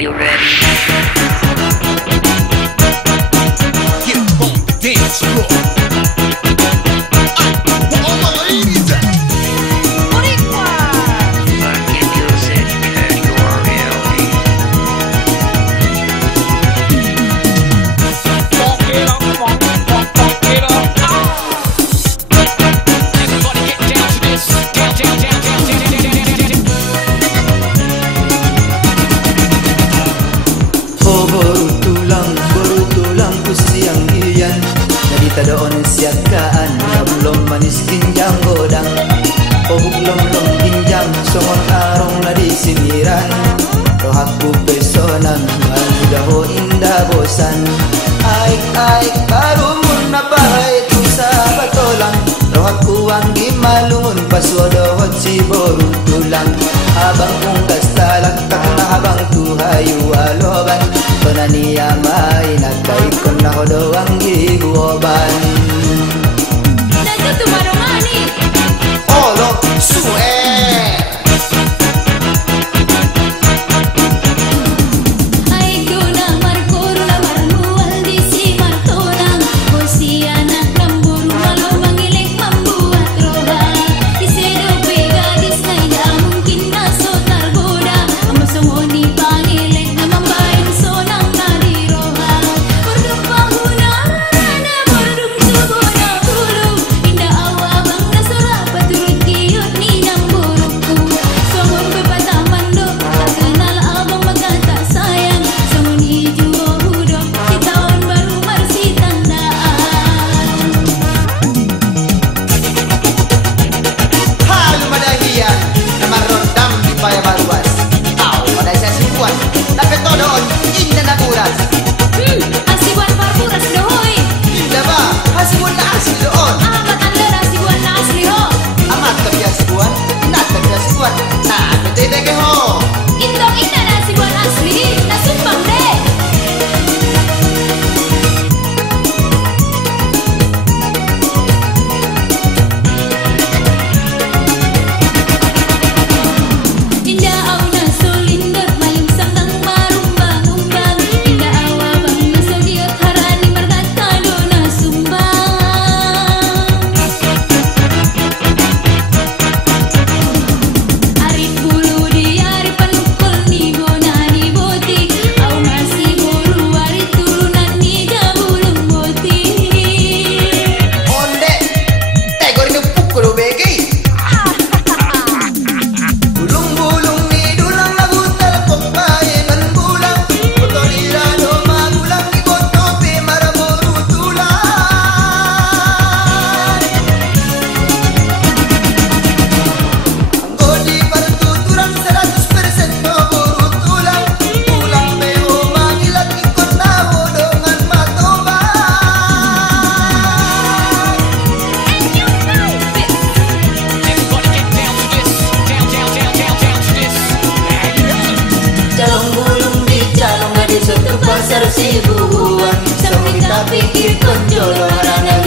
Are you ready? Get on the dance floor. Where all my ladies at? Fucking music and you are reality. Funk it up, funk it up. Everybody get down to this. Down. Oh baru tulang ku siang iyan. Narita doon siyakaan, lom manis ginjang godang. Oh lom ginjang, songon arong na di siniran. Rohaku pesonan, maludaho indah bosan. Aik baru mun napahay tu sa batolang. Rohaku wanggi malungun paswadohot si baru tulang. Habang kong kastalak tak na habang tuhayu aloban. Konaniya may nagkaikon na ko doang giguoban. Nandiyo tumarumani. Olo sue. Ay kunang markuro na marmual di si martonang. O si anak ng burung malo mangilik membuat roha. Isedo pegadis na ida mungkin na so targoda. Amo sumoni pangilik na mambayin sonang nadiroha. Bordong pahuna na bordong tubo na kulong. Indah awabang nasura paturut kiyot ni ng burungku. Songon bepataman do tak kenal abang magkata sayang. Songon hijau hudok di tahun baru marsi tandaan. Halo madahiya, namarondam di paya baruas. Au pada saya simpuan, tapi todon indah na buras. Asibuan parpuras dohoy. Indah ba, hasibuan na asli doon. Amat anda asibuan na asli ho. Amat tapi hasibuan, nak tapi hasibuan. Nah, bete ke ho. Indong indah na asibuan asli. Nasumpang deh. Indah au na solindot mayung sangkang marumbang-umbang. Indah awabang na sogiot harani margata do na sumbang. Arit bulu di ari panukul ni bona di botik. Au masih buru arit turunan ni jabulung botik. Onde, tegor ni pukul begi. Bulung-bulung ni dulang lagu telepon bayi menbulang. Potolira do magulang ikut topi maraboru tulang. Godi pertuturan 100% boru tulang. Tulang beo mangilat ikut nawo dengan matoban. Everybody get down to this. Down to this. Calong bulung di calong gadis untuk pasar Sibuan. Sampai kita pikir konjol orang